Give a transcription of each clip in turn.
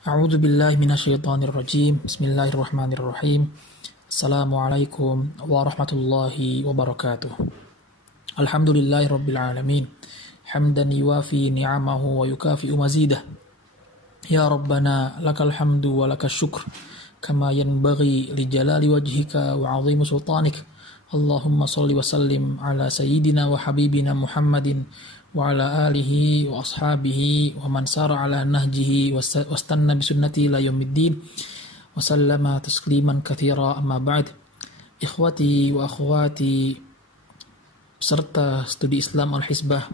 A'udzu billahi minasyaitonir rajim. Bismillahirrahmanirrahim. Assalamualaikum warahmatullahi wabarakatuh. Alhamdulillahirabbil alamin. Hamdan yuwafi ni'amahu wa yukafi'u mazidah. Ya Rabbana lakal hamdu wa lakal syukr kama yanbaghi li jalali wajhika wa 'azimi sultanik. Allahumma shalli wa sallim ala sayyidina wa habibina Muhammadin wa ala alihi wa ashabihi wa man sara ala nahjihi wastanna bisunnati ila yaumiddin wa sallama tasliman katsira amma ba'd. Ikhwati wa akhwati serta studi Islam Al-Hizbah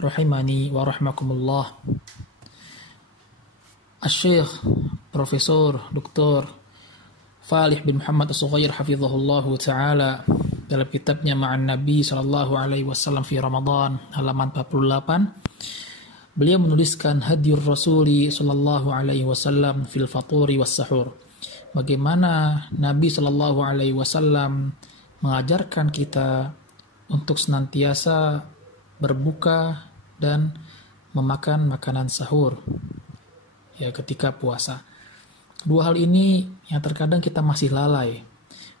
rahimani wa rahmakumullah. Asy-Syaikh Profesor Dr. Falih bin Muhammad As-Sughair hafizahullahu taala dalam kitabnya Ma'an Nabi sallallahu alaihi wasallam fi Ramadan halaman 48, beliau menuliskan Hadiur Rasuli sallallahu alaihi wasallam fil faturi was sahur. Bagaimana Nabi sallallahu alaihi wasallam mengajarkan kita untuk senantiasa berbuka dan memakan makanan sahur ya ketika puasa. Dua hal ini yang terkadang kita masih lalai.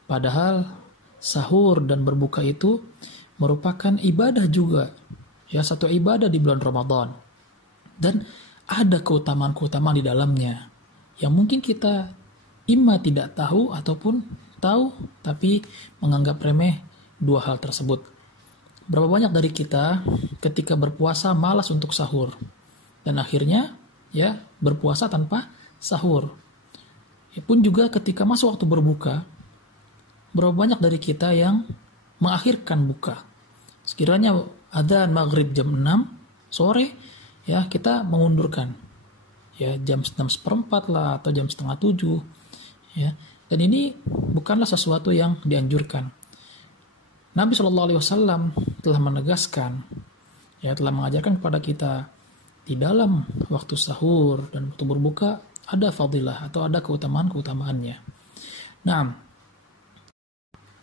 Padahal sahur dan berbuka itu merupakan ibadah juga. Ya, satu ibadah di bulan Ramadan. Dan ada keutamaan-keutamaan di dalamnya yang mungkin kita imma tidak tahu ataupun tahu tapi menganggap remeh dua hal tersebut. Berapa banyak dari kita ketika berpuasa malas untuk sahur dan akhirnya ya berpuasa tanpa sahur. Ya, pun juga ketika masuk waktu berbuka, berapa banyak dari kita yang mengakhirkan buka. Sekiranya adzan maghrib jam 6 sore, ya kita mengundurkan. Ya jam 6:15 lah atau jam 6:30. Ya. Dan ini bukanlah sesuatu yang dianjurkan. Nabi SAW telah menegaskan, ya telah mengajarkan kepada kita di dalam waktu sahur dan waktu berbuka ada fadilah atau ada keutamaan-keutamaannya. Naam.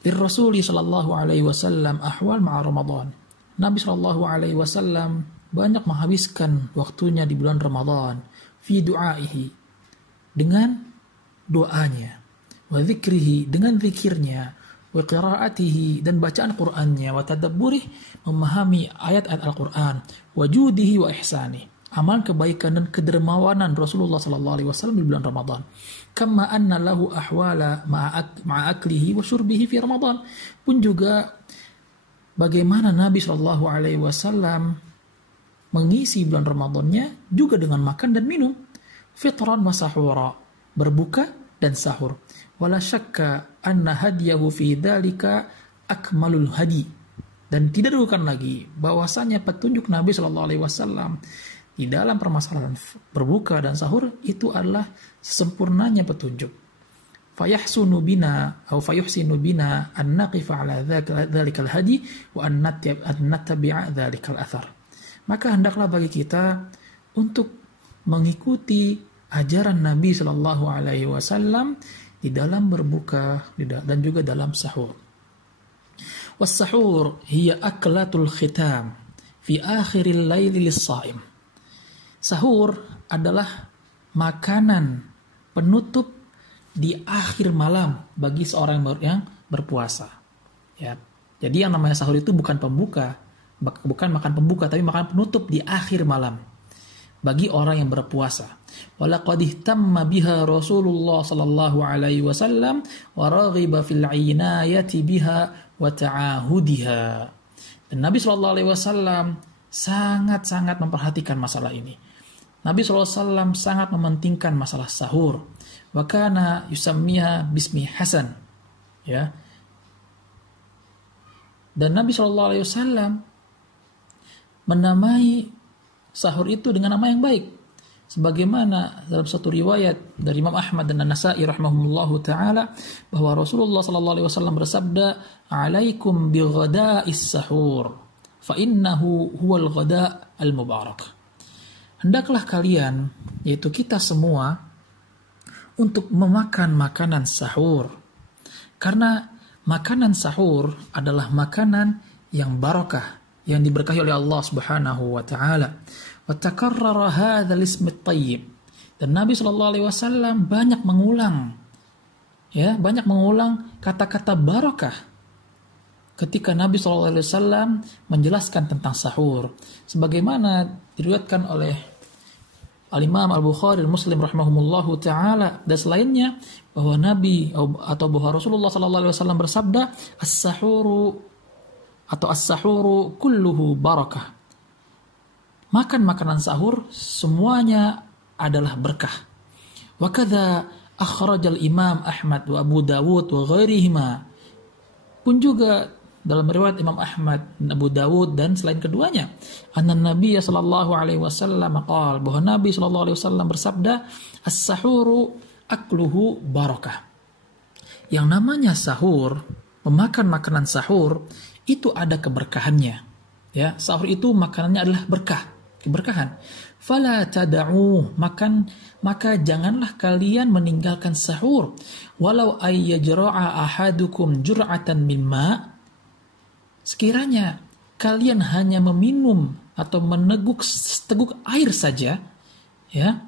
Rasuli sallallahu alaihi wasallam ahwal ma'a Ramadan. Nabi sallallahu alaihi wasallam banyak menghabiskan waktunya di bulan Ramadan fi du'aihi dengan doanya, wa dzikrihi dengan zikirnya, wa qiraatihi dan bacaan Qur'annya, wa tadabburih memahami ayat-ayat Al-Qur'an, wa judihi wa ihsani. Amalan kebaikan dan kedermawanan Rasulullah sallallahu alaihi wasallam di bulan Ramadan. Kama anna lahu ahwala ma'a aklihi wa syurbihi fi Ramadan. Pun juga bagaimana Nabi sallallahu alaihi wasallam mengisi bulan Ramadannya juga dengan makan dan minum. Fitran wa sahura, berbuka dan sahur. Wala syakka anna hadiyahu fi dzalika akmalul hadi. Dan tidak diragukan lagi bahwasanya petunjuk Nabi sallallahu alaihi wasallam di dalam permasalahan berbuka dan sahur itu adalah sempurnanya petunjuk. Fayahsunu bina atau fayuhsinu bina an naqifa ala dzalikal hadi wa an nattabi'a dzalikal athar. Maka hendaklah bagi kita untuk mengikuti ajaran Nabi sallallahu alaihi wasallam di dalam berbuka dan juga dalam sahur. Was sahur hiya aklatul khitam fi akhiril laili lis-shaim. Sahur adalah makanan penutup di akhir malam bagi seorang yang berpuasa. Ya. Jadi yang namanya sahur itu bukan pembuka, bukan makan pembuka, tapi makan penutup di akhir malam bagi orang yang berpuasa. Walaqad ihtamma biha Rasulullah sallallahu alaihi wasallam wa raghiba fil inayati biha wa ta'ahudiha. Dan Nabi sallallahu alaihi wasallam sangat-sangat memperhatikan masalah ini. Nabi SAW sangat mementingkan masalah sahur. Wa kana yusammiha bismi Hasan. Ya. Dan Nabi SAW menamai sahur itu dengan nama yang baik. Sebagaimana dalam satu riwayat dari Imam Ahmad dan An-Nasa'i rahimahumullahu ta'ala bahwa Rasulullah SAW bersabda, "Alaikum bi ghada'is sahur, fa innahu huwal ghada' al-mubarak." Hendaklah kalian, yaitu kita semua, untuk memakan makanan sahur. Karena makanan sahur adalah makanan yang barakah, yang diberkahi oleh Allah Subhanahu wa taala. Wa takarrara hadzal ism at-tayyib. Dan Nabi Shallallahu Alaihi Wasallam banyak mengulang kata-kata barakah ketika Nabi Shallallahu Alaihi Wasallam menjelaskan tentang sahur, sebagaimana diriwayatkan oleh Al-Imam Al-Bukhari Muslim rahimahumullahu ta'ala dan selainnya, bahwa Nabi atau bahwa Rasulullah Shallallahu Alaihi Wasallam bersabda, as-sahuru kulluhu barakah. Makan makanan sahur semuanya adalah berkah. Wa kadza akhrajal Imam Ahmad wa Abu Dawud wa ghairihima. Pun juga dalam riwayat Imam Ahmad dan Abu Dawud dan selain keduanya, anna Nabi sallallahu alaihi wasallam qala, bahwa Nabi sallallahu alaihi wasallam bersabda, as-sahuru akluhu barakah. Yang namanya sahur, memakan makanan sahur itu ada keberkahannya. Ya, sahur itu makanannya adalah berkah, keberkahan. Fala tada'u, maka janganlah kalian meninggalkan sahur, walau ayyajra'a ahadukum jur'atan min ma'. Sekiranya kalian hanya meminum atau meneguk seteguk air saja, ya,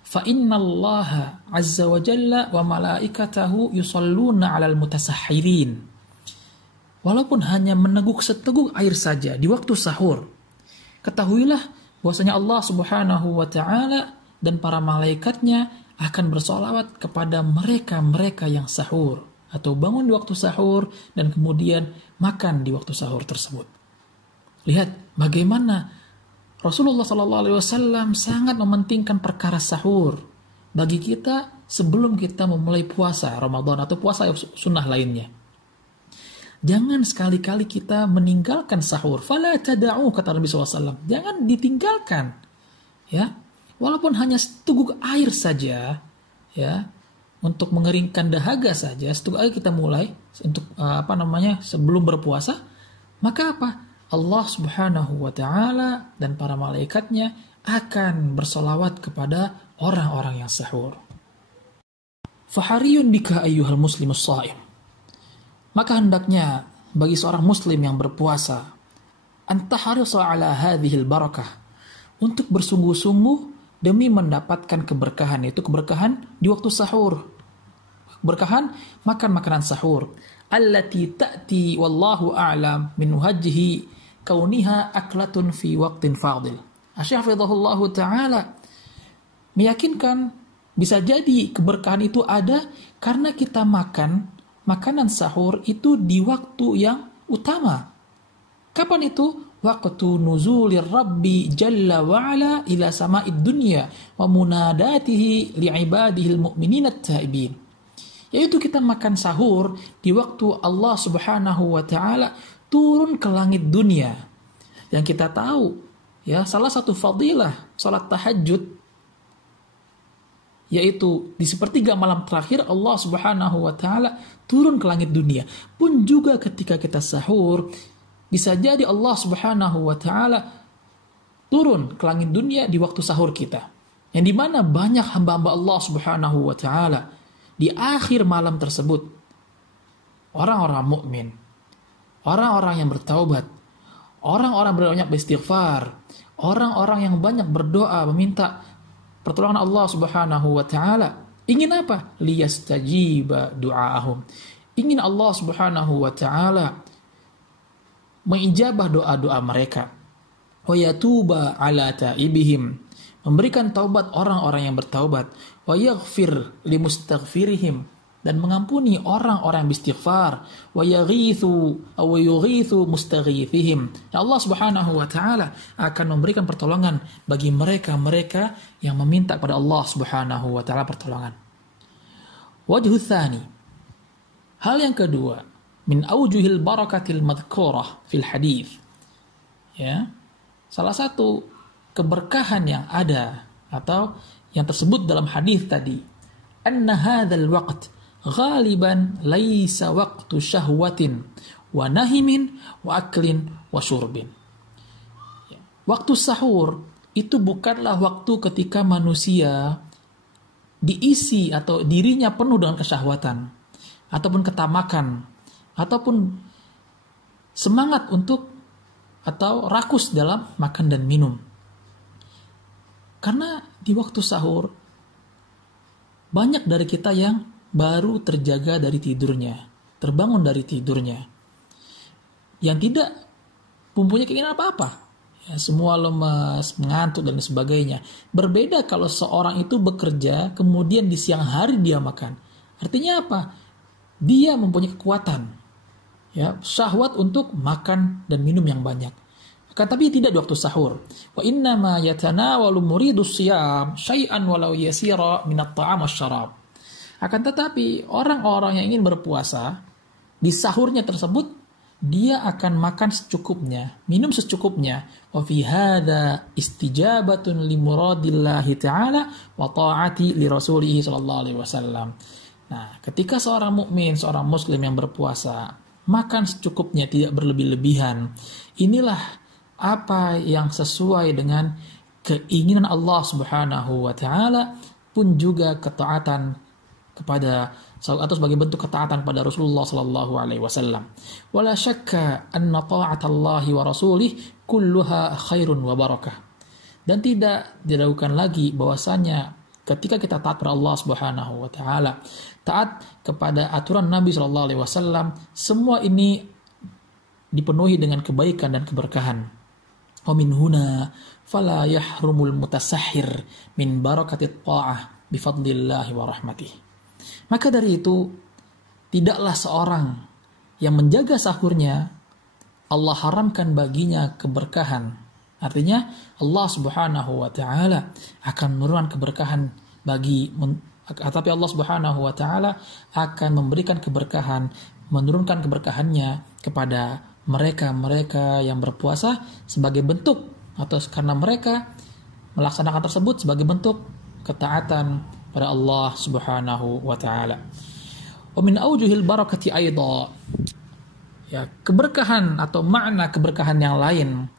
fa innallaha azza wa jalla wa malaikatahu yusalluna 'alal mutasahhirin. Walaupun hanya meneguk seteguk air saja di waktu sahur, ketahuilah bahwasanya Allah Subhanahu wa taala dan para malaikatnya akan bersolawat kepada mereka-mereka yang sahur atau bangun di waktu sahur dan kemudian makan di waktu sahur tersebut. Lihat bagaimana Rasulullah SAW sangat mementingkan perkara sahur bagi kita sebelum kita memulai puasa Ramadan atau puasa sunnah lainnya. Jangan sekali-kali kita meninggalkan sahur. Fala tada'u, kata Nabi SAW. Jangan ditinggalkan. Ya, walaupun hanya seteguk air saja, ya, untuk mengeringkan dahaga saja, seteguk air kita mulai untuk sebelum berpuasa, maka apa? Allah Subhanahu wa taala dan para malaikatnya akan bersolawat kepada orang-orang yang sahur. Fahariyun bika ayyuhal muslimus shaim. Maka hendaknya bagi seorang muslim yang berpuasa, antaharisa ala hadhil barakah, untuk bersungguh-sungguh demi mendapatkan keberkahan, yaitu keberkahan di waktu sahur. Keberkahan makan makanan sahur. Allati ta'ti wallahu a'lam min wajhi kauniha aklatun fi waqtin fadil. Asy-Syaikh hafizahullahu taala meyakinkan bisa jadi keberkahan itu ada karena kita makan makanan sahur itu di waktu yang utama. Kapan itu? Waktu nuzulir Rabbi Jalla wa'ala ila sama'id dunya wa munadatihi li'ibadihil mu'minina at-taibin. Yaitu kita makan sahur di waktu Allah Subhanahu wa taala turun ke langit dunia. Yang kita tahu, ya, salah satu fadilah salat tahajud, yaitu di sepertiga malam terakhir Allah Subhanahu wa taala turun ke langit dunia. Pun juga ketika kita sahur, bisa jadi Allah Subhanahu wa taala turun ke langit dunia di waktu sahur kita. Yang dimana banyak hamba-hamba Allah Subhanahu wa taala di akhir malam tersebut, orang-orang mukmin, orang-orang yang bertaubat, orang-orang banyak beristighfar, orang-orang yang banyak berdoa meminta pertolongan Allah Subhanahu wa taala. Ingin apa? Liyastajiba du'aahum. Ingin Allah Subhanahu wa taala mengijabah doa-doa mereka. Wa yatuba ala taibihim. Memberikan taubat orang-orang yang bertaubat. Wa yaghfir limustaghfirihim. Dan mengampuni orang-orang yang beristighfar. Wa yughithu mustaghithihim. Allah Subhanahu wa taala akan memberikan pertolongan bagi mereka-mereka yang meminta kepada Allah Subhanahu wa taala pertolongan. Wajhu tsani. Hal yang kedua, min aujuhil barakatil madhkurah fil hadis. Ya. Salah satu keberkahan yang ada atau yang tersebut dalam hadis tadi, anna hadzal waqt ghaliban laisa waqtu syahwatin wa nahimin wa aklin wa syurbin. Waktu sahur itu bukanlah waktu ketika manusia diisi atau dirinya penuh dengan kesyahwatan ataupun ketamakan ataupun semangat untuk atau rakus dalam makan dan minum. Karena di waktu sahur Banyak dari kita yang baru terjaga dari tidurnya, terbangun dari tidurnya, yang tidak mempunyai keinginan apa-apa. Ya, semua lemas, mengantuk dan sebagainya. Berbeda kalau seorang itu bekerja, kemudian di siang hari dia makan. Artinya apa? Dia mempunyai kekuatan, ya, syahwat untuk makan dan minum yang banyak. Tapi tidak di waktu sahur. Wa inna ma yatanawalu muridus siyam syai'an walau yasira minat ta'am wasyarab. Akan tetapi orang-orang yang ingin berpuasa di sahurnya tersebut dia akan makan secukupnya, minum secukupnya. Wa fi hadza istijabatun li muradillahi ta'ala wa ta'ati li rasulih sallallahu alaihi wasallam. Nah, ketika seorang mukmin, seorang muslim yang berpuasa makan secukupnya, tidak berlebih-lebihan, inilah apa yang sesuai dengan keinginan Allah Subhanahu wa taala, pun juga ketaatan kepada atau sebagai bentuk ketaatan kepada Rasulullah sallallahu alaihi wasallam. Wala syakka anna ta'atallahi wa rasulih kulluha khairun wa barakah. Dan tidak diragukan lagi bahwasanya ketika kita taat kepada Allah Subhanahu wa taala, taat kepada aturan Nabi sallallahu alaihi wasallam, semua ini dipenuhi dengan kebaikan dan keberkahan. Wa min huna fala yahrumul mutasahhir min barakatit ta'ah bi fadlillahi wa rahmatih. Maka dari itu, tidaklah seorang yang menjaga sahurnya Allah haramkan baginya keberkahan. Artinya Allah Subhanahu wa taala akan menurunkan keberkahan tapi Allah Subhanahu wa taala akan memberikan keberkahan, menurunkan keberkahannya kepada mereka-mereka yang berpuasa sebagai bentuk, atau karena mereka melaksanakan tersebut sebagai bentuk ketaatan pada Allah Subhanahu wa taala. Wa min aujuhil barakati aidha. Ya, keberkahan atau makna keberkahan yang lain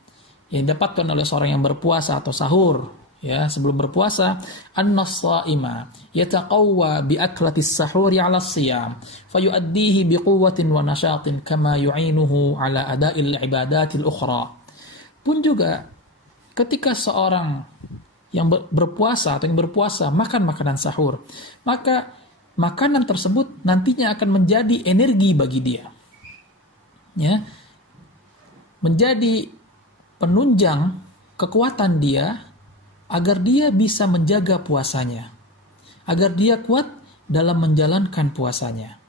yang didapatkan oleh seorang yang berpuasa atau sahur, ya, sebelum berpuasa, an-nasaima yataqawwa bi aklatis sahuri 'ala as-siyam fayu'addihi bi quwwatin wa nashatin kama yu'inuhu 'ala ada'il ibadatil ukhra. Pun juga ketika seorang yang berpuasa atau yang berpuasa makan makanan sahur, maka makanan tersebut nantinya akan menjadi energi bagi dia, ya, menjadi penunjang kekuatan dia agar dia bisa menjaga puasanya, agar dia kuat dalam menjalankan puasanya.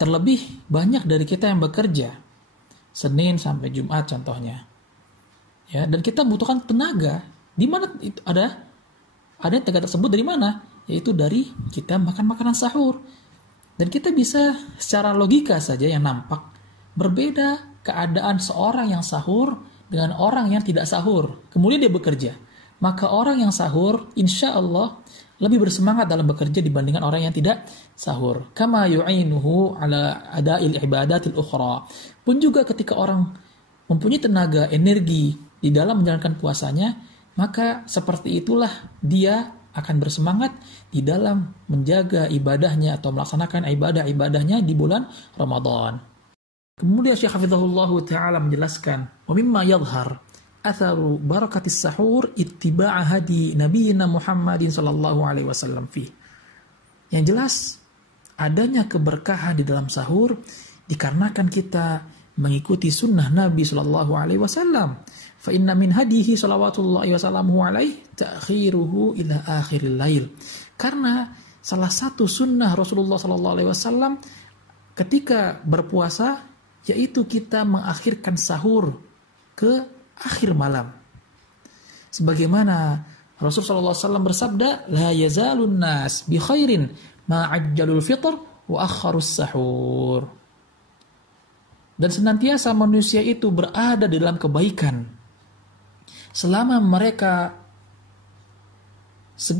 Terlebih banyak dari kita yang bekerja Senin sampai Jumat contohnya, ya, dan kita butuhkan tenaga. Di mana itu ada tenaga tersebut dari mana? Yaitu dari kita makan makanan sahur. Dan kita bisa secara logika saja yang nampak berbeda keadaan seorang yang sahur dengan orang yang tidak sahur, kemudian dia bekerja. Maka orang yang sahur insya Allah lebih bersemangat dalam bekerja dibandingkan orang yang tidak sahur. Kama yu'inuhu ala ada'il ibadatil ukhra. Pun juga ketika orang mempunyai tenaga, energi di dalam menjalankan puasanya, maka seperti itulah dia akan bersemangat di dalam menjaga ibadahnya atau melaksanakan ibadah-ibadahnya di bulan Ramadan. Kemudian Syekh Hafizahullah Ta'ala menjelaskan, wa mimma yadhhar atharu barakatis sahur ittiba'a hadi nabiyina Muhammadin sallallahu alaihi wasallam fi. Yang jelas adanya keberkahan di dalam sahur dikarenakan kita mengikuti sunnah Nabi sallallahu alaihi wasallam. Fa inna min hadihi salawatullahi wasallamuhu alaihi ta'khiruhu ila akhiril lail. Karena salah satu sunnah Rasulullah sallallahu alaihi wasallam ketika berpuasa yaitu kita mengakhirkan sahur ke akhir malam. Sebagaimana Rasul sallallahu alaihi wasallam bersabda, la yazalun nas bi khairin ma ajjalul fitr wa akharus sahur. Dan senantiasa manusia itu berada di dalam kebaikan selama mereka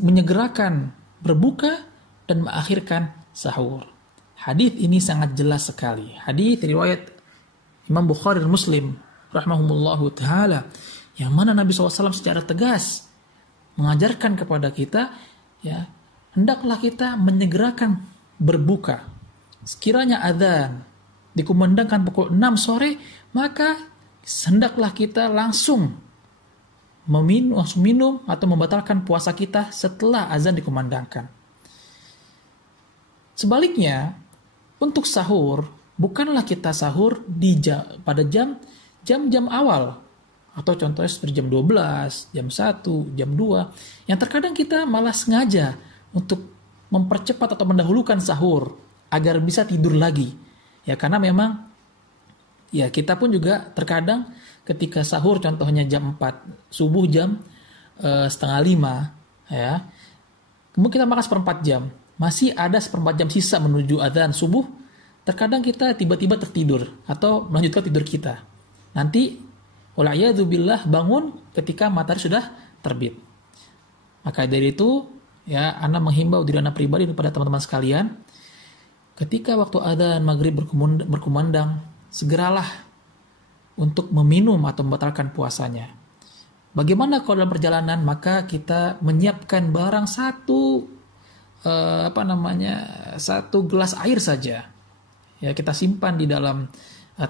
menyegerakan berbuka dan mengakhirkan sahur. Hadis ini sangat jelas sekali. Hadis riwayat Imam Bukhari dan Muslim rahimahumullahu ta'ala, yang mana Nabi SAW secara tegas mengajarkan kepada kita, ya, hendaklah kita menyegerakan berbuka. Sekiranya adzan dikumandangkan pukul 6 sore, maka hendaklah kita langsung minum atau membatalkan puasa kita setelah azan dikumandangkan. Sebaliknya, untuk sahur, bukanlah kita sahur pada jam-jam awal. Atau contohnya seperti jam 12, jam 1, jam 2. Yang terkadang kita malah sengaja untuk mempercepat atau mendahulukan sahur agar bisa tidur lagi. Ya karena memang ya kita pun juga terkadang ketika sahur contohnya jam 4, subuh jam setengah 5, ya. Kemudian kita makan seperempat jam. Masih ada seperempat jam sisa menuju adzan subuh. Terkadang kita tiba-tiba tertidur atau melanjutkan tidur kita. Nanti wala'iyadzubillah bangun ketika matahari sudah terbit. Maka dari itu, ya, Ana menghimbau diri Ana pribadi kepada teman-teman sekalian, ketika waktu adzan maghrib berkumandang, segeralah untuk meminum atau membatalkan puasanya. Bagaimana kalau dalam perjalanan? Maka kita menyiapkan barang satu gelas air saja. Ya, kita simpan di dalam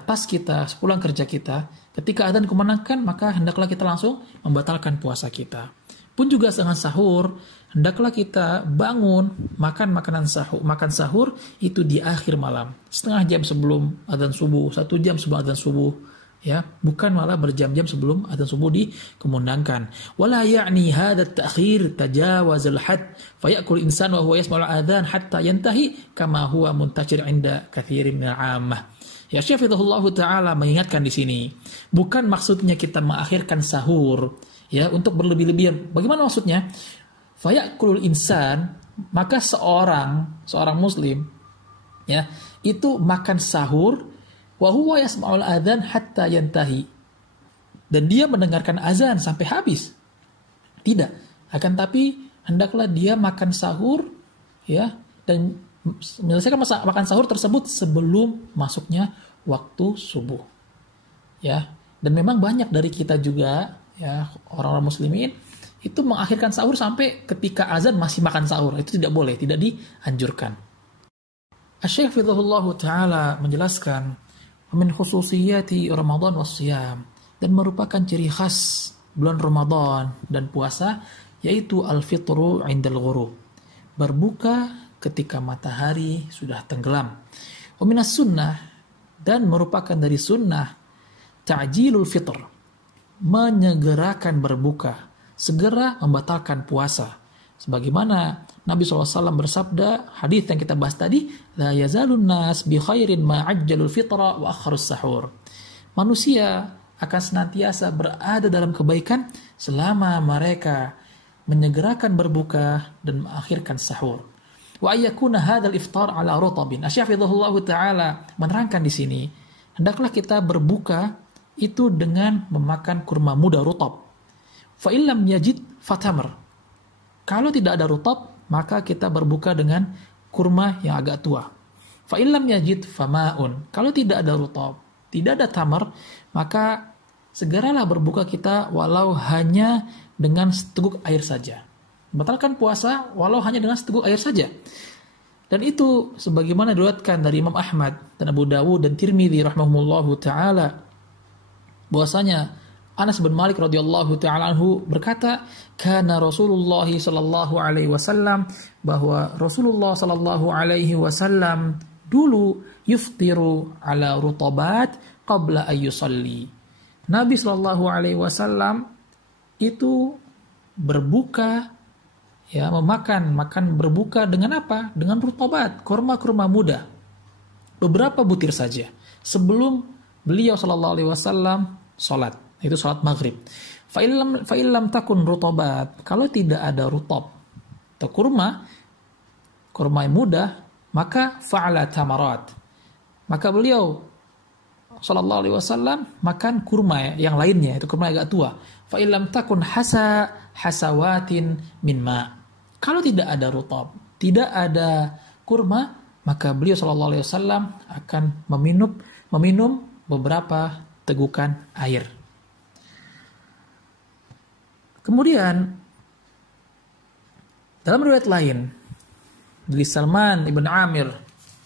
tas kita sepulang kerja kita. Ketika adzan dikumandangkan, maka hendaklah kita langsung membatalkan puasa kita. Pun juga dengan sahur, hendaklah kita bangun makan sahur itu di akhir malam, setengah jam sebelum adzan subuh, 1 jam sebelum adzan subuh, ya, bukan malah berjam-jam sebelum adzan subuh dikumandangkan. Wala ya'ni hadha at-ta'khir tajawaz al-hadd fayakul insan wa huwa yasma'u al-adzan hatta yantahi kama huwa muntashir 'inda katsirin min al-'ammah. Ya, Syafidhullah Ta'ala mengingatkan di sini, bukan maksudnya kita mengakhirkan sahur, ya, untuk berlebih-lebihan. Bagaimana maksudnya? Fayakulul insan, maka seorang muslim, ya, itu makan sahur wa huwa yasma'ul adzan hatta yantahi. Dan dia mendengarkan azan sampai habis. Tidak, akan tapi hendaklah dia makan sahur, ya, dan menyelesaikan makan sahur tersebut sebelum masuknya waktu subuh. Ya, dan memang banyak dari kita juga, ya, orang-orang muslimin itu mengakhirkan sahur sampai ketika azan masih makan sahur. Itu tidak boleh, tidak dianjurkan. Asy-Syaikh Fidhullah Ta'ala menjelaskan, min khususiyati Ramadan was-siyam, dan merupakan ciri khas bulan Ramadan dan puasa, yaitu al-fitru 'indal ghurub, berbuka ketika matahari sudah tenggelam. Wa minas sunnah, dan merupakan dari sunnah, ta'jilul fitr, menyegerakan berbuka, segera membatalkan puasa. Sebagaimana Nabi SAW bersabda, hadis yang kita bahas tadi, la yazalun nas bi khairin ma ajjalul fitra wa akharus sahur. Manusia akan senantiasa berada dalam kebaikan selama mereka menyegerakan berbuka dan mengakhirkan sahur. Wa ayyakuna hadzal iftar ala rutabin. Asy-Syafidhullah Ta'ala menerangkan di sini, hendaklah kita berbuka itu dengan memakan kurma muda rutab. Fa illam yajid fatamr. Kalau tidak ada rutab, maka kita berbuka dengan kurma yang agak tua. Fa illam yajid fama'un. Kalau tidak ada rutab, tidak ada tamar, maka segeralah berbuka kita walau hanya dengan seteguk air saja. Batalkan puasa walau hanya dengan seteguk air saja. Dan itu sebagaimana diriwayatkan dari Imam Ahmad dan Abu Dawud dan Tirmidzi rahimahumullahu taala, bahwasanya Anas bin Malik radhiyallahu taala anhu berkata, kana Rasulullah sallallahu alaihi wasallam, bahwa Rasulullah sallallahu alaihi wasallam dulu yuftiru ala rutabat qabla ayyusalli. Nabi sallallahu alaihi wasallam itu berbuka, ya, makan berbuka dengan apa? Dengan rutabat, kurma-kurma muda. Beberapa butir saja sebelum beliau sallallahu alaihi wasallam salat. Itu salat maghrib. Fa'ilam takun rutabat. Kalau tidak ada rutab atau kurma yang muda, maka fa'ala tamarat. Maka beliau sallallahu alaihi wasallam makan kurma yang lainnya, itu kurma agak tua. Fa'ilam takun hasawatin min ma. Kalau tidak ada rutab, tidak ada kurma, maka beliau sallallahu alaihi wasallam akan meminum beberapa tegukan air. Kemudian dalam riwayat lain dari Salman ibn Amir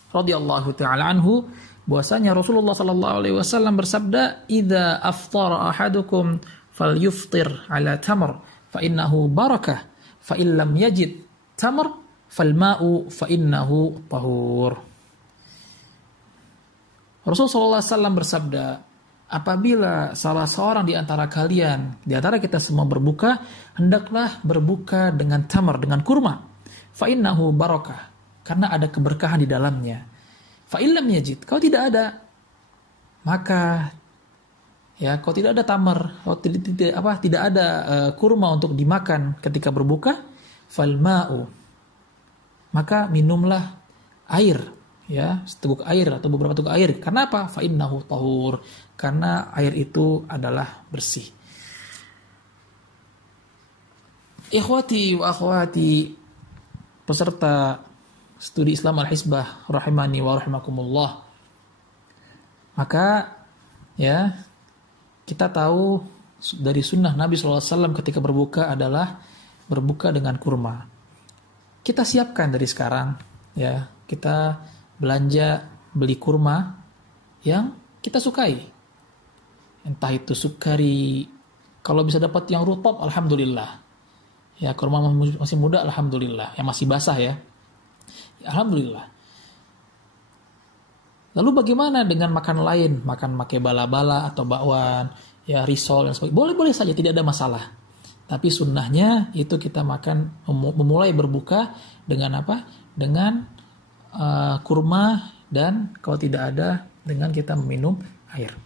radhiyallahu taala anhu, bahwasanya Rasulullah sallallahu alaihi wasallam bersabda, "Idza aftara ahadukum falyuftir ala tamr fa innahu barakah, fa illam yajid tamr falma'u fa innahu tahur. Rasulullah SAW bersabda, apabila salah seorang di antara kalian, di antara kita semua berbuka, hendaklah berbuka dengan tamar, dengan kurma. Fa innahu barakah, karena ada keberkahan di dalamnya. Fa illam yajid, kalau tidak ada, maka kalau tidak ada tamar, kalau tidak ada kurma untuk dimakan ketika berbuka, fal ma'u, maka minumlah air, seteguk air atau beberapa teguk air. Karena apa? Fa innahu tahur, karena air itu adalah bersih. Ikhwati wa akhwati peserta studi Islam Al-Hisbah rahimani wa rahimakumullah. Maka kita tahu dari sunnah Nabi SAW ketika berbuka adalah berbuka dengan kurma. Kita siapkan dari sekarang, kita belanja beli kurma yang kita sukai. Entah itu sukari, kalau bisa dapat yang rutop, alhamdulillah. Kurma masih muda, alhamdulillah. Yang masih basah alhamdulillah. Lalu bagaimana dengan makan lain? Makan pakai bala-bala atau bakwan, risol dan sebagainya. Boleh-boleh saja, tidak ada masalah. Tapi sunnahnya itu kita makan, memulai berbuka dengan apa? Dengan kurma, dan kalau tidak ada, dengan kita meminum air.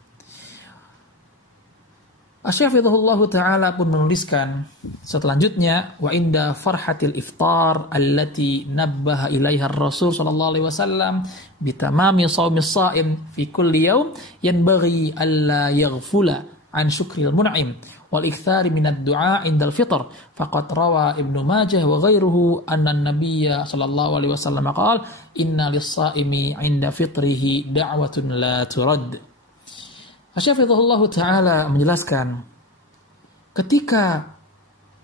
Asy-Syafi'ullah Ta'ala pun menuliskan selanjutnya, wa inda farhatil iftar allati nabbaha ilaiha ar-rasul sallallahu alaihi wasallam bitamami shaumis shaim fi kulli yaum yanbaghi alla yaghfula an syukril mun'im wal ikthari minad du'a indal fitr faqad rawa Ibnu Majah wa ghairuhu anna an-nabiyya sallallahu alaihi wasallam qala inna lis-shaimi 'inda fitrihi da'watun la turad. Asy-Syafi'ullah Ta'ala menjelaskan, ketika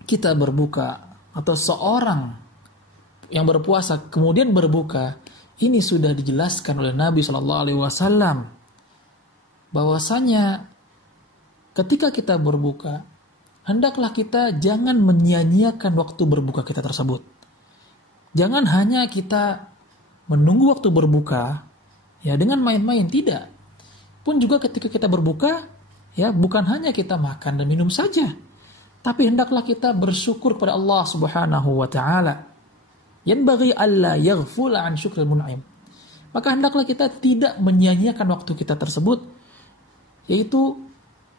kita berbuka atau seorang yang berpuasa kemudian berbuka, ini sudah dijelaskan oleh Nabi SAW bahwasanya ketika kita berbuka, hendaklah kita jangan menyia-nyiakan waktu berbuka kita tersebut. Jangan hanya kita menunggu waktu berbuka dengan main-main, tidak. Pun juga ketika kita berbuka, bukan hanya kita makan dan minum saja, tapi hendaklah kita bersyukur kepada Allah Subhanahu wa taala. Yanbaghi alla yaghfula an syukril mun'im. Maka hendaklah kita tidak menyia-nyiakan waktu kita tersebut, yaitu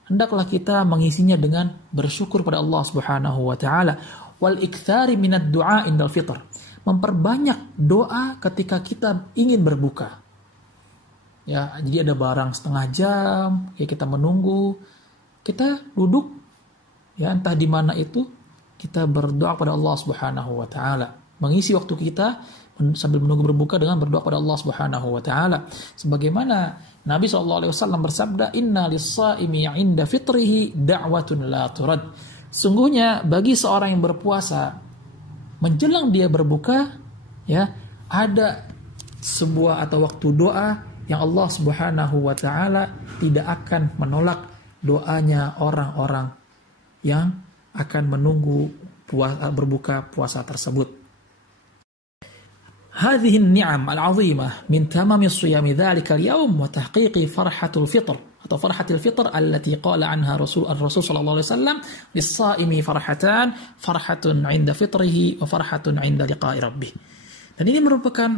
hendaklah kita mengisinya dengan bersyukur pada Allah Subhanahu wa taala. Wal iktsari minad du'a indal fitr. Memperbanyak doa ketika kita ingin berbuka. Jadi ada barang setengah jam, kita menunggu, kita duduk, entah di mana itu, kita berdoa pada Allah Subhanahu wa taala. Mengisi waktu kita sambil menunggu berbuka dengan berdoa pada Allah Subhanahu wa taala. Sebagaimana Nabi SAW bersabda, inna lis-shaimi 'inda fitrihi da'watun la turad. Sungguhnya bagi seorang yang berpuasa menjelang dia berbuka, ada sebuah atau waktu doa yang Allah Subhanahu wa taala tidak akan menolak doanya orang-orang yang akan menunggu berbuka puasa tersebut. Hadhihi an-ni'am al-'azimah min tamami shiyami dzalika al-yawm wa tahqiqi farhatul fitr atau farhatil fitr allati qala anha Rasul sallallahu alaihi wasallam lis-shaimi farhatun 'inda fitrihi wa farhatun 'inda liqa'i rabbih. Dan ini merupakan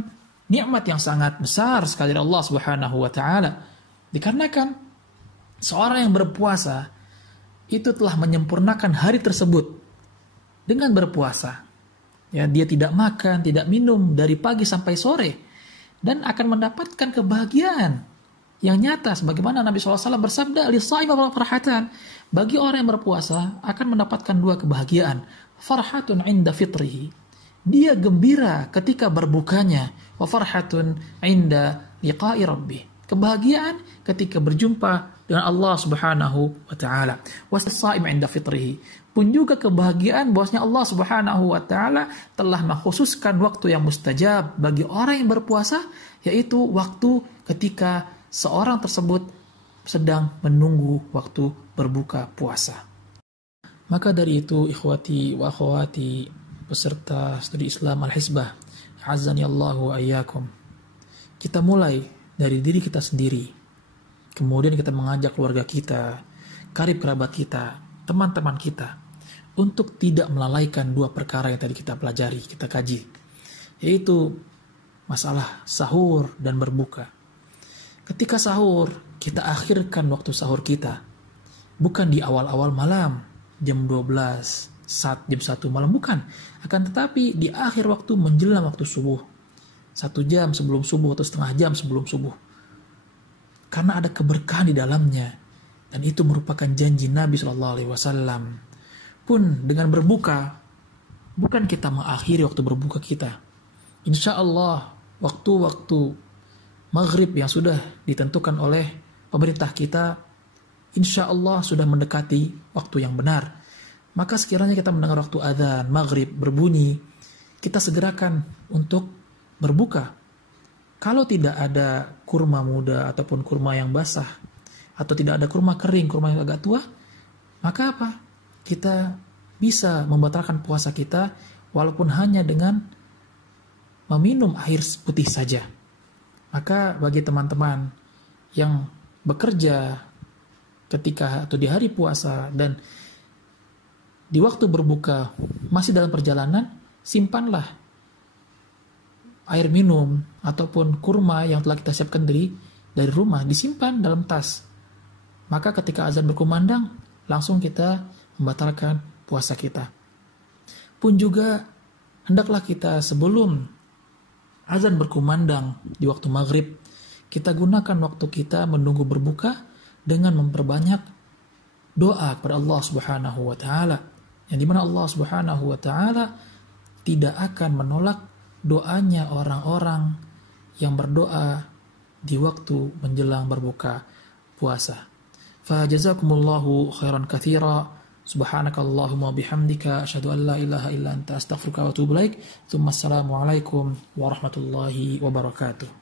nikmat yang sangat besar sekali dari Allah Subhanahu wa taala. Dikarenakan seorang yang berpuasa itu telah menyempurnakan hari tersebut dengan berpuasa. Dia tidak makan, tidak minum dari pagi sampai sore, dan akan mendapatkan kebahagiaan yang nyata sebagaimana Nabi SAW bersabda, lis-shaimi farhatan. Bagi orang yang berpuasa akan mendapatkan dua kebahagiaan. Farhatun 'inda fitrihi. Dia gembira ketika berbukanya, wa farhatun 'inda liqa'i rabbih. Kebahagiaan ketika berjumpa dengan Allah Subhanahu wa taala. Was-shaim 'inda fitrihi. Pun juga kebahagiaan bahwasanya Allah Subhanahu wa taala telah mengkhususkan waktu yang mustajab bagi orang yang berpuasa, yaitu waktu ketika seorang tersebut sedang menunggu waktu berbuka puasa. Maka dari itu, ikhwati wa akhwati peserta studi Islam Al-Hisbah azani Allahu wa iyyakum. Kita mulai dari diri kita sendiri. Kemudian kita mengajak keluarga kita, karib kerabat kita, teman-teman kita untuk tidak melalaikan dua perkara yang tadi kita pelajari, kita kaji, yaitu masalah sahur dan berbuka. Ketika sahur, kita akhirkan waktu sahur kita, bukan di awal-awal malam, jam 12, jam 1 malam, bukan. Akan tetapi di akhir waktu menjelang waktu subuh, 1 jam sebelum subuh atau setengah jam sebelum subuh. Karena ada keberkahan di dalamnya, dan itu merupakan janji Nabi SAW. Pun dengan berbuka, bukan kita mengakhiri waktu berbuka kita. Insya Allah, waktu-waktu maghrib yang sudah ditentukan oleh pemerintah kita, insya Allah sudah mendekati waktu yang benar. Maka sekiranya kita mendengar waktu adzan maghrib berbunyi, kita segerakan untuk berbuka. Kalau tidak ada kurma muda ataupun kurma yang basah, atau tidak ada kurma kering, kurma yang agak tua, maka apa? Kita bisa membatalkan puasa kita walaupun hanya dengan meminum air putih saja. Maka bagi teman-teman yang bekerja ketika atau di hari puasa dan di waktu berbuka masih dalam perjalanan, simpanlah air minum ataupun kurma yang telah kita siapkan dari rumah, disimpan dalam tas. Maka ketika azan berkumandang, langsung kita membatalkan puasa kita. Pun juga hendaklah kita sebelum azan berkumandang di waktu maghrib, kita gunakan waktu kita menunggu berbuka dengan memperbanyak doa kepada Allah Subhanahu wa Ta'ala, yang dimana Allah Subhanahu wa Ta'ala tidak akan menolak doanya orang-orang yang berdoa di waktu menjelang berbuka puasa. Fajazakumullahu khairan katsira. Subhanakallahumma bihamdika asyhadu an la ilaha illa anta astaghfiruka wa atubu ilaik. Assalamualaikum warahmatullahi wabarakatuh.